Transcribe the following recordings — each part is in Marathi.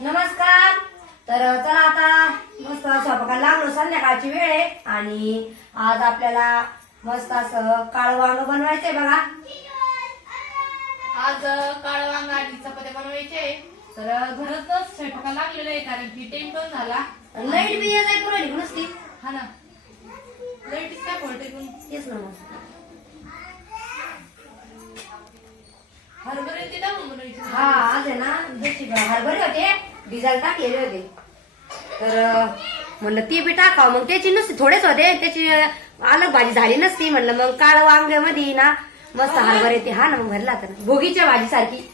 नमस्कार. तर चला आता मस्त स्वयंपाकाला लागलो. संध्याकाळची वेळ आहे आणि आज आपल्याला मस्त असं काळं वांग बनवायचंय बघा. आज काळं वांग आणि चपात्या बनवायचे. तर घरातच स्वयंपाकाला लागलेलं आहे कारण की टाइम पण झाला. लाईट बी येत आहे पुरवली नुसती. हा ना, लाईटीच काय पडते पण तेच ना मग. हरभरे ते टाकून बनवायचे. हा आज आहे ना जशी हरभरे होते डिझेल टाकलेले होते तर म्हणलं ती बी टाकावं. मग त्याची नुसती थोडेच होते, त्याची अलग भाजी झाली नसती. म्हणलं मग काळं वांग्यामध्ये ना मस्त हरभरे ते हा ना मग भरला तर भोगीच्या भाजी सारखी.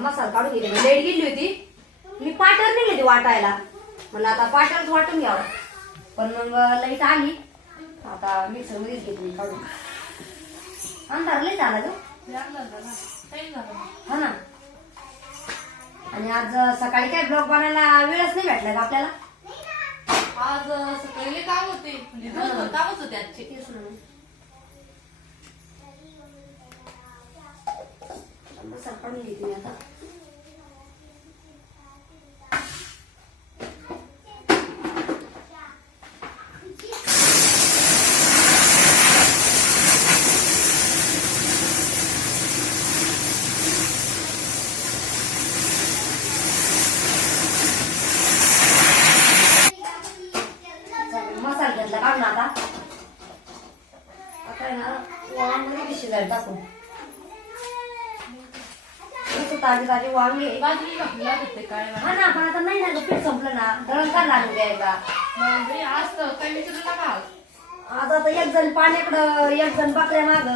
मसाला काढून घेतली. लाईट गेली होती, मी पाट्यावर निघली होती वाटायला. म्हणलं आता पाट्यावरच वाटून घ्यावं, पण मग लाईट आली. आता मिक्सर मध्येच घेतली काढून. अंधार लई झाला ग. हा ना. आणि आज सकाळी काय ब्लॉग बनायला वेळच नाही भेटला का आपल्याला. आज सकाळी काम होते, म्हणजे दिवसभर कामच होते आजचे. मसाला काढून घेते मी आता. मसाला घेतला काढून आता. आता आहे ना वांगे शिजायला टाकून. ताजे ताजे वांगे बाजरी घातली लागते काय हा ना. पण आता नाही ना पीठ संपलं ना, दळण काय लागू द्यायला. आज तर काही विचारू नका. आज आता एक जण पाण्याकडं एक जण बकऱ्या माग.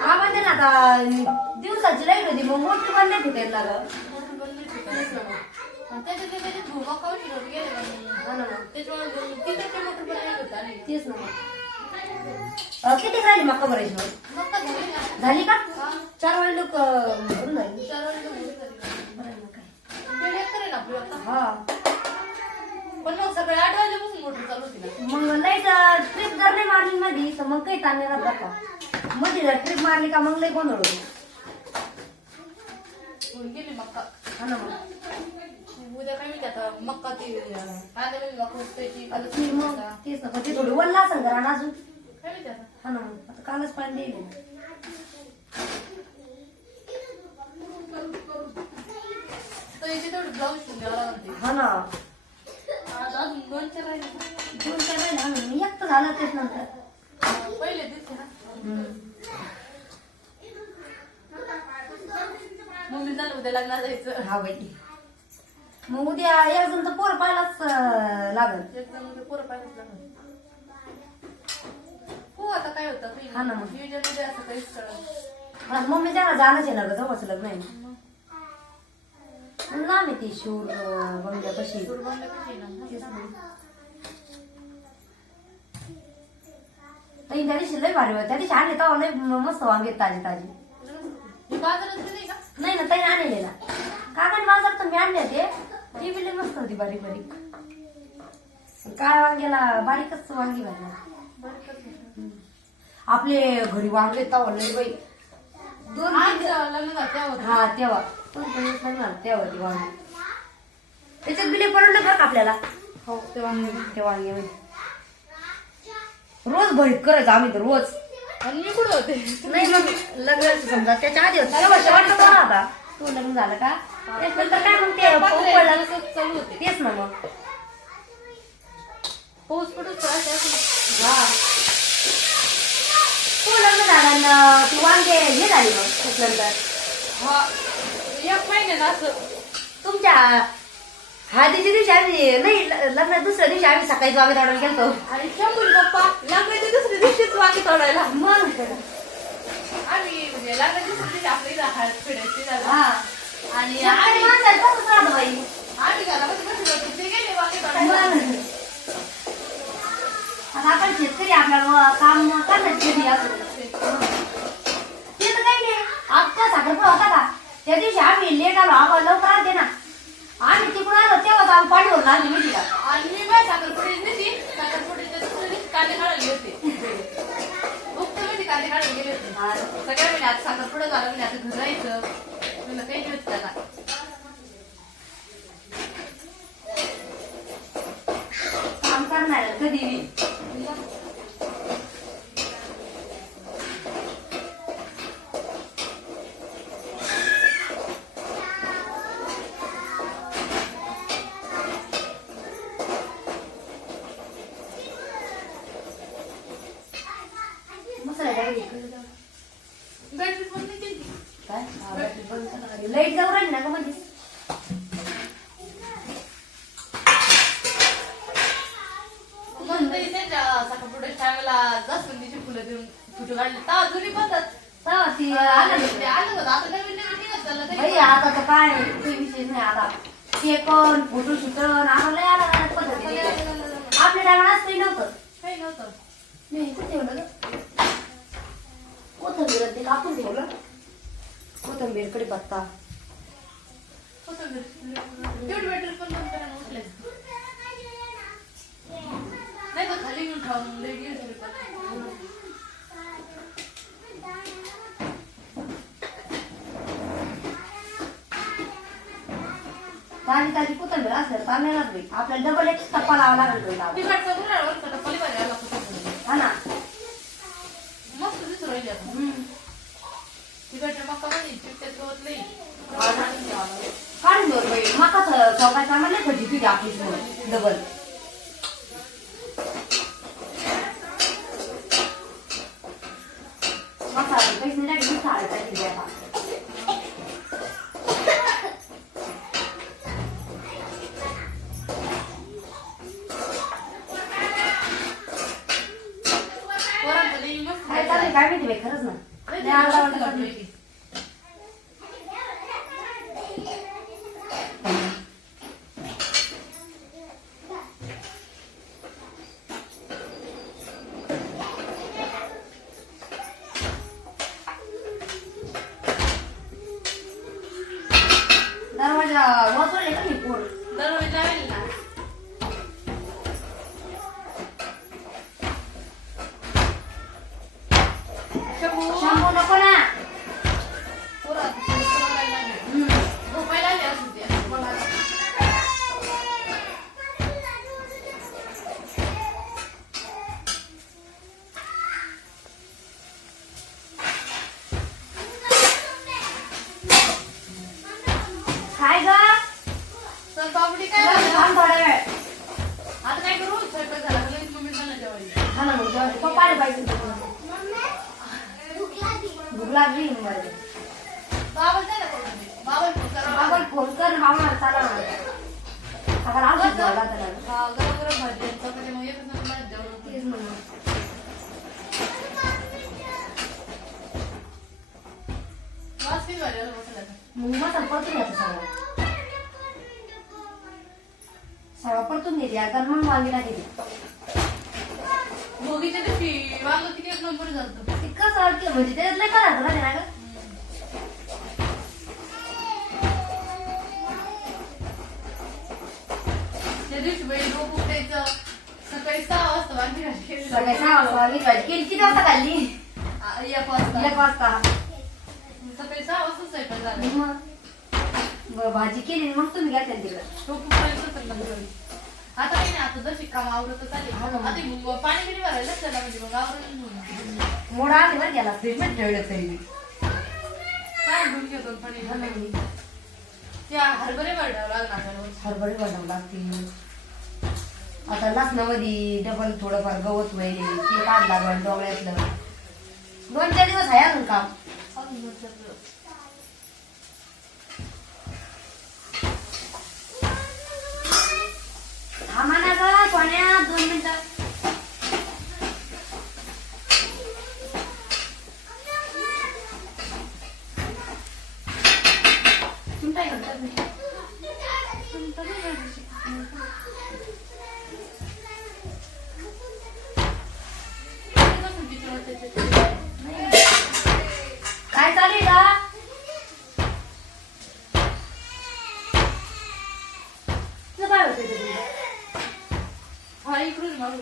हा म्हणजे ना आता दिवसाची लाईट होती मग मोठी बंद नाही होते ना ग. तेच ना. किती राहिली मका भरायची मग झाली का. 4 वाजे लोक भरून झाली. हा पण मग सगळे 8 वाजेपासून मोटर चालू होती. मग लाईट ट्रिप जर नाही मारली मध्ये तर मग काही ताण नाही राहत का. मध्ये जर ट्रिप मारली का मग लई गोंधळ होतो. गेली मक्का. हा ना. मग उद्या काय मी आता मक्का ती मक्का उठवायची. आता ती मग तेच ना. ती थोडी वल्ला असेल घरानं अजून. काय माहिती आता. हा ना. मग आता कालच पाणी द्यायला. याची तेवढी ब्लाऊज शिवून लागते. हा ना. आज अजून 2-4 राहिले. 2-4 राहिला ना. मी एकटं झालं तेच नंतर. पहिले दिसते ना. मम्मी झालं उद्या लग्नाला जायचं. हा बाई. मग उद्या एक जण तर पोर पाहायलाच लागल. एकदम उद्या पोरं पाहिजेच लागणार. हो आता काय होतं काही हा ना मग. नियोजन उद्या असं काहीच कळलं. आज मम्मी त्याला जाणंच आहे ना ग. जवळच लग्न आहे ना. लांब आहे ती शूर बंगल्यापाशी. ताई त्या दिवशी लय भारी त्या दिवशी आणले तेव्हा लय मस्त वांगे ताजे ताजे. बाजारात नाही का. नाही ना ताई आणले ना. काकाने बाजार तर मी आणले ते. ती बी लय मस्त होती बारीक बारीक. काय वांग्याला बारीकच वांगी भाजी. आपले घरी वांगे तेव्हा लय बाई 2 लग्न झालं हा तेव्हा तेव्हा ती वांगी त्याच्यात बिले परवडलं बरं का आपल्याला. हो ते वांगे. ते वांगे रोज भरीत करायचं आम्ही तर रोज. आणि मी कुठं होते. नाही मग लग्न समजा त्याच्या आधी होतं वाटत आता तू लग्न झालं का त्याच्यानंतर काय मग ते पडलं चालू होते. तेच ना. मग पाऊस पडून हा तू लग्न झालं तू वांगे हे झाली मग त्याच्यानंतर. हा 1 महिन्यानं असं. तुमच्या हळदीच्या दिवशी आम्ही नाही लग्न दुसऱ्या दिवशी आम्ही सकाळी वांगे तोडायला गेलतो. आणि शंभून पप्पा लग्नाच्या दुसऱ्या दिवशीच वांगे तोडायला. मग आम्ही म्हणजे लग्नाच्या दुसऱ्या दिवशी आपल्या इथं हळद फिरायची झालं. हा आणि आणि माणसाला तसंच राहतं बाई. आम्ही घरामध्ये बसलो होतो ते गेले वांगे तोडायला. आता आपण शेतकरी आपल्याला काम करण्यात कधी असं ते तर काही नाही. आजचा साखरपुडा होता का त्या दिवशी आम्ही लेट आलो. आम्हाला लवकर आले ना. आम्ही तिकडून आलो तेव्हा आम्ही पाणी भरून आणली माहिती का. आणि मी काय साखरपुडी नेली साखरपुडी सगळं झालं म्हणजे आता घर जायचं तुला काही दिवस त्याला काम करणार कधी मसाला टाकली. बॅटरी पण नाही केली काय लाईट जाऊ राहिली ना का म्हणजे म्हणते त्यांच्या सकाळपुढे टायमाला जास्वंदीची फुलं देऊन फोटो काढले ता जुनी पद्धत ती आलं ते आलं होतं आता नवीन नवीन निघत चाललं भाई काही आता तर काय ते विषय नाही आता ते पण फोटो शूटन आम्हाला लय अलग पद्धती आपल्या टायमाला असं काही नव्हतं काही नव्हतं नाही कुठे ठेवलं ग कोथंबीर ते कापून ठेवलं कोथंबीर कडे पत्ता तेवढी बॅटरी पण बंद करा उठल्याचं नाही तर खाली घेऊन खाऊन लई गेली ताजी ताजी कोथंबीर असल्या चालणार बाई आपल्याला डबल एक टप्पा लावा लागेल तिकडचा गुन्ह्यावर पली भाजी आला हा ना मस्त दिसून राहिली आता तिकडच्या मक्का मध्ये चिपट्यात गवत नाही काढून देऊ बाई मका चौकायचा म्हणले कधी तुझी आपली डबल मसाला पैसे नाही लागले साडेपाचशे आता पोरांचं लई मस्त काय चालेल काय माहिती बाई खरंच ना लय आवडा वाटतं झालं. दरवाजा वाजवले का मी पोर दरवाजा लावेल ना शंभू शंभू नको ना पोरं झोपायला लागले. झोपायला आले असू दे असं बोलायला. काय ग तर बाबडी काय झालं? थांब थोडा वेळ आता काय करू स्वयंपाक झाला का लगेच मम्मी मला जेवायला हा ना मग जेवण पप्पा आले पाहिजे भूक लागली बरं बाबा नाही ना करून दे. बाबा फोन करा. बाबा फोन कर मामा चाला ना आता राहू दे झाला त्याला हा, गरम गरम भाजी आणि चपाती मग एकच नंबर मला जेवण होतं. तेच म्हणून वास किती भारी आला मसाल्याचा. मग मसाला परतून घ्यायचा सगळा परतून घेते आता मग वांगी टाकायची भोगीच्या दिवशी वांग किती एक नंबर झालं. ते कसं वाटतं म्हणजे त्याच्यात लय करायचं का ते ना ग त्या दिवशी बाई रोप उठायचं सकाळी 6 वाजता वांगी भाजी केली. सकाळी 6 वाजता वांगी भाजी केली किती वाजता खाल्ली 1 वाजता 1 वाजता सकाळी 6 वाजता स्वयंपाक झाला. मग भाजी केली मग तुम्ही घ्या तिकडे रोप उठायचं तर नंतर. आता काही नाही आता जशी काम आवरत आली हा ना. आता मग पाणी किती भरायला त्याला म्हणजे मग आवरून मोडा आली बरं गेला फ्रीज मध्ये ठेवलं तरी काय घेऊन घेतो पाणी त्या हरभरे भरडावं लागणार हरभरे बनवावं लागतील आता लसणामध्ये डबल थोडंफार गवत व्हायले ते काढ लागल डोळ्यातलं 2-4 दिवस आहे अजून काम हा म्हणा ग कोण्या 2 मिनिटं तुम्ही काय करता काय चालेल का तुझं काय होतं हा इकडून मारू